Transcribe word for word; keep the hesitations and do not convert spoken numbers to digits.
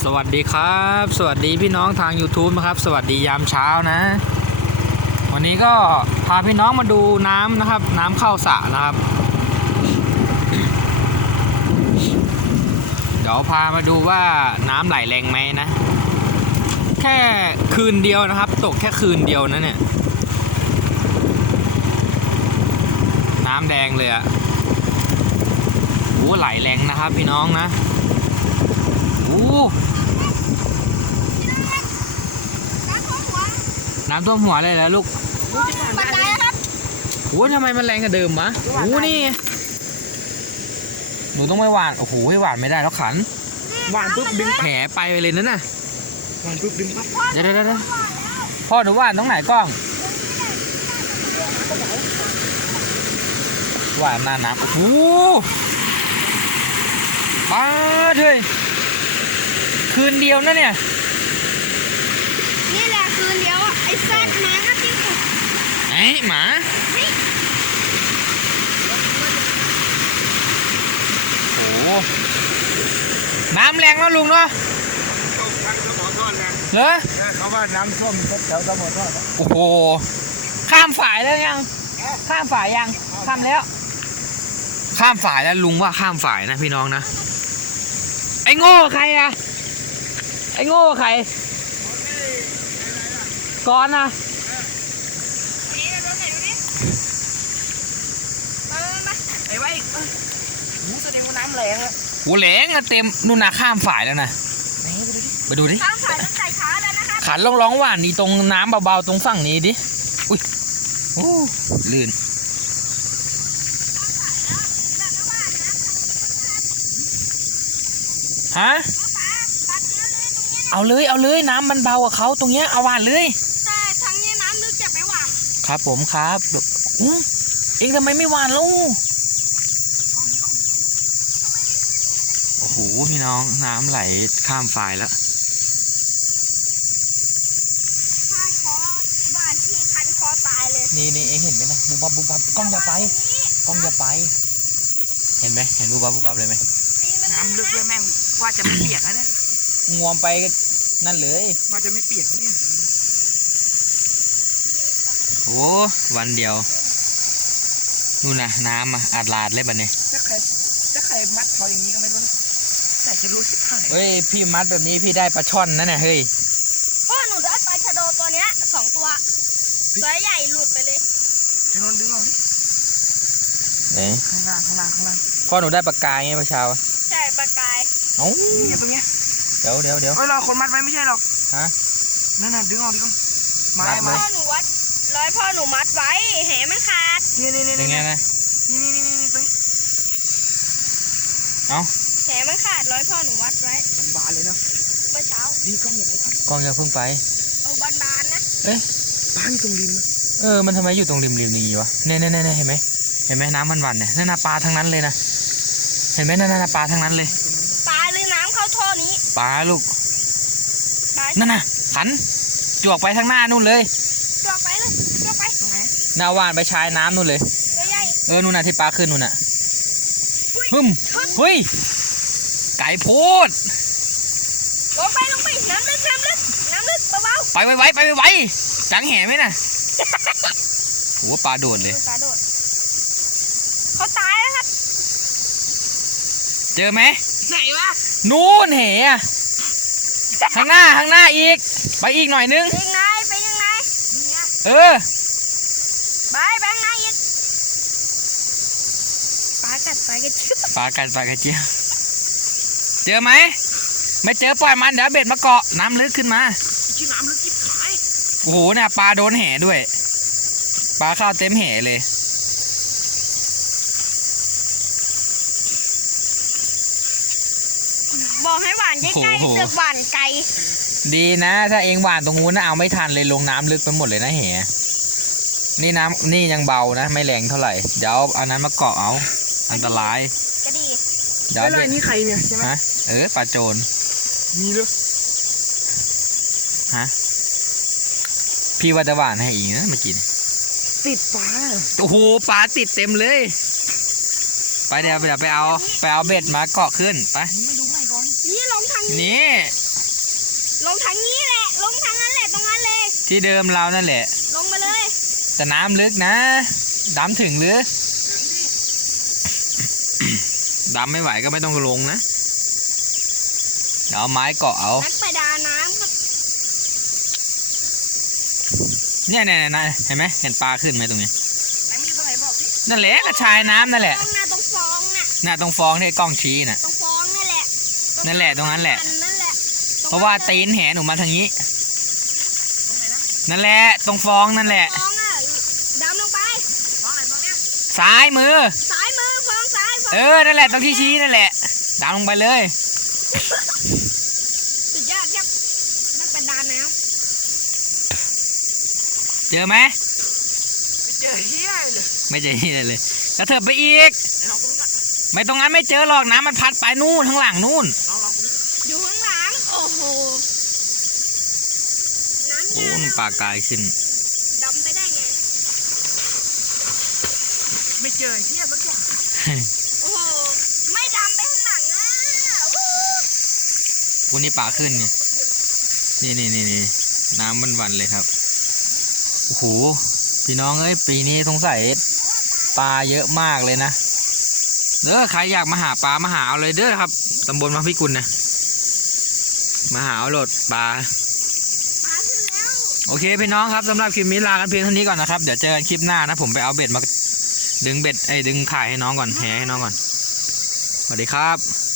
วัสดีครับสวัสดีพี่น้องทาง YouTube นะครับสวัสดียามเช้านะวันนี้ก็พาพี่น้องมาดูน้ำนะครับน้ำเข้าสระนะครับเดี๋ยวพามาดูว่าน้ำไหลแรงไหมนะแค่คืนเดียวนะครับตกแค่คืนเดียวนะเนี่ยน้ำแดงเลยอะโอ้ไหลแรงนะครับพี่น้องนะโอ้น้ำท่วมหัวเลยแล้วลูกปัจจัยครับโอ้ทำไมมันแรงกว่าเดิมวะโอ้นี่หนูต้องไม่หวานโอ้โหให้หวานไม่ได้แล้วขันหวานปุ๊บดึงแผลไปไปเลยนั่นน่ะหวานปุ๊บดึงปั๊บเดี๋ยวเดี๋ยวเดี๋ยวพ่อหนูหวานตรงไหนกล้องหวานหน้าน้ำโอ้โหป้าเฮ้ยคืนเดียวนะเนี่ยนี่แหละคืนเดียวอ่ะไอ้แซดมาก็ที่สุดไอ้หมาโอ้น้ำแรงแล้วลุงเนาะเหรอเขาว่าน้ำท่วมแถวสมอทอดโอ้โหข้ามฝ่ายแล้วยังข้ามฝ่ายยังข้ามแล้วข้ามฝ่ายแล้วลุงว่าข้ามฝ่ายนะพี่น้องนะไอ้โง่ใครอะไอ้โง่ใครก่อนนะไอ้ไว้หูแสดงว่าน้ำแรงอะหูแรงอะเต็มนู่นนะข้ามฝ่ายแล้วนะไปดูดิข้ามฝ่ายต้องใส่ขาแล้วนะครับขันร้องร้องหวานนี่ตรงน้ำเบาๆตรงฝั่งนี้ดิอุ้ยโอ้ลื่นฮะเอาเลยเอาเลยน้ำมันเบากับเขาตรงเนี้ยเอาหวานเลยใช่ทั้งนี้น้ำลึกจะไปหวานครับผมครับเอ็งทำไมไม่หวานลูกโอ้โหพี่น้องน้ำไหลข้ามฝ่ายแล้วถ้าคอหวานที่พันคอตายเลยนี่นี่เอ็งเห็นไหมนะบูบับบูบับกล้องอย่าไปกล้องอย่าไปเห็นไหมเห็นบูบับบูบับเลยไหมน้ำลึกด้วยแม่งว่าจะไม่เปียกนะเนี่ยงวมไปนั่นเลยว่าจะไม่เปียกนะเนี่ยโอ้วันเดียวนู่นนะน้ำอ่ะอาดลาดเลยบัดนี้ถ้าใครถ้าใครมัดเขาอย่างนี้ก็ไม่รู้นะแต่จะรู้สิใครเฮ้ยพี่มัดแบบนี้พี่ได้ปลาช่อนนั่นน่ะเฮ้ยพ่อหนูได้ปลาชะโดตัวเนี้ยสองตัวตัวใหญ่หลุดไปเลยจะนอนดึงเอาดิเอ๊ะข้างล่างข้างล่างข้างล่างพ่อหนูได้ปลากายไงปลาเช้าใช่ปลากายเอ้านี่ตรงเนี้ยเดี๋ยวเดี๋ยวเดี๋ยวเฮ้ยเราคนมัดไว้ไม่ใช่หรอกฮะนั่นน่ะดึงเอาดิไม้ไม้พ่อหนูวัดร้อยพ่อหนูมัดไว้แหมันขาดนี่นี่นี่นี่นี่นะนี่นี่นี่นี่ตรงนี้เอ้าแหมันขาดร้อยพ่อหนูวัดไว้มันบานเลยเนาะเมื่อเช้าดีกล้องอย่าไปกล้องอย่าเพิ่งไปเอาบานบานนะเอ๊ะบานตรงริมเออมันทำไมอยู่ตรงริมริมนี้วะเนี่ยเนี่ยเนี่ยเห็นไหมเห็นไหมน้ำมันวันเนี่ยนั่นน่ะปลาทั้งนั้นเลยนะเห็นไหมนั่นน่ะปลาทั้งนั้นเลยปลาหรือน้ำเข้าท่อนี้ปลาลูกนั่นน่ะขันจวกไปทางหน้านู่นเลยจวกไปเลยจวกไปตรงไหนหน้าวานไปชายน้ำนู่นเลยเออนู่นน่ะที่ปลาขึ้นนู่นน่ะฮึมเฮ้ยไก่พูดลงไปลงไปน้ำลึกน้ำลึกน้ำลึกเบาๆไปไวๆไปไวๆจังแห่ไหมน่ะโอ้ปลาโดดเลยปลาโดดเขาตายแล้วครับเจอไหมไหนวะนู่นแห่อะข้างหน้าข้างหน้าอีกไปอีกหน่อยนึงไปยังไงไปยังไงเออไปไปยังไงอีกปลากัดปลากระเจี๊ยบปลากัดปลากระเจี๊ยบเจอไหมไม่เจอปล่อยมันเดี๋ยวเบ็ดมาเกาะน้ำลึกขึ้นมาชื่อน้ำลึกจิ๊บหายโอ้โหน่ะปลาโดนแห่ด้วยปลาเข้าเต็มแห่เลยบอกให้หวานใกล้ๆเสือกหวานไกลดีนะถ้าเองหวานตรงนู้นนะเอาไม่ทันเลยลงน้ำลึกไปหมดเลยนะแห่นี่น้ำนี่ยังเบานะไม่แรงเท่าไหร่เดี๋ยวเอานั้นมาเกาะเอาอันตรายก็ดีเดี๋ยวเป็นนี่ใครเนี่ยใช่ไหมฮะเออปลาโจรมีด้วยฮะพี่ว่าจะหวานให้อีกนะเมื่อกี้ติดปลาโอ้โหปลาติดเต็มเลยไปเดี๋ยวเดี๋ยวไปเอาไปเอาเบ็ดมาเกาะขึ้นไปมาดูใหม่ก่อนนี่ลงทางนี้นี่ลงทางนี้แหละ ลงทางนั้นแหละตรงนั้นเลยที่เดิมเรานั่นแหละลงไปเลยแต่น้ำลึกนะดำถึงหรือ ดำไม่ไหวก็ไม่ต้องลงนะ เดี๋ยวเอาไม้เกาะเอานักประดาน้ำครับเนี่ยเนี่ยเนี่ยเห็นไหมเห็นปลาขึ้นไหมตรงนี้ไหนมันอยู่ตรงไหนบอกดินั่นแหละกระชายน้ำนั่นแหละตรงน่ะตรงฟองน่ะน่ะตรงฟองที่กล้องชี้น่ะตรงฟองนั่นแหละนั่นแหละตรงนั้นแหละนั่นแหละเพราะว่าตีนแหหนูมาทางนี้ตรงไหนนะนั่นแหละตรงฟองนั่นแหละฟองอ่ะดำลงไปมองไหนมองเนี้ยซ้ายมือซ้ายมือฟองซ้ายฟองเออ นั่นแหละตรงที่ชี้นั่นแหละดำลงไปเลยสุดยอดครับนักประดาน้เจอไหมไปเจอเฮียเลยไม่เจอที่เลยแล้วเถิบไปอีกไหนลองคุณน่ะไม่ตรงนั้นไม่เจอหรอกน้ำมันพัดไปนู่นข้างหลังนู่นลองลองคุณำอยู่ข้างหลัง โอ้โห น้ำโอ้ยามันปลากายขึ้นดำไปได้ไงไม่เจอเฮียสักอย่างโอ้โห ไม่ดำไปข้างหลังอ่ะวู้วันนี้ปลาขึ้นนี่นี่นี่นี่นี่น้ำมันวันเลยครับโอ้โหพี่น้องเอ้ยปีนี้สงสัยปลาเยอะมากเลยนะเด้อใครอยากมาหาปลามาหาเอาเลยเด้อครับตำบลมาพิกุลนะมาหาเอาโหลดปลามาขึ้นแล้วโอเคพี่น้องครับสำหรับคลิปนี้ลากันเพียงเท่านี้ก่อนนะครับเดี๋ยวเจอกันคลิปหน้านะผมไปเอาเบ็ดมาดึงเบ็ดไอ้ยดึงข่ายให้น้องก่อนแหให้น้องก่อนสวัสดีครับ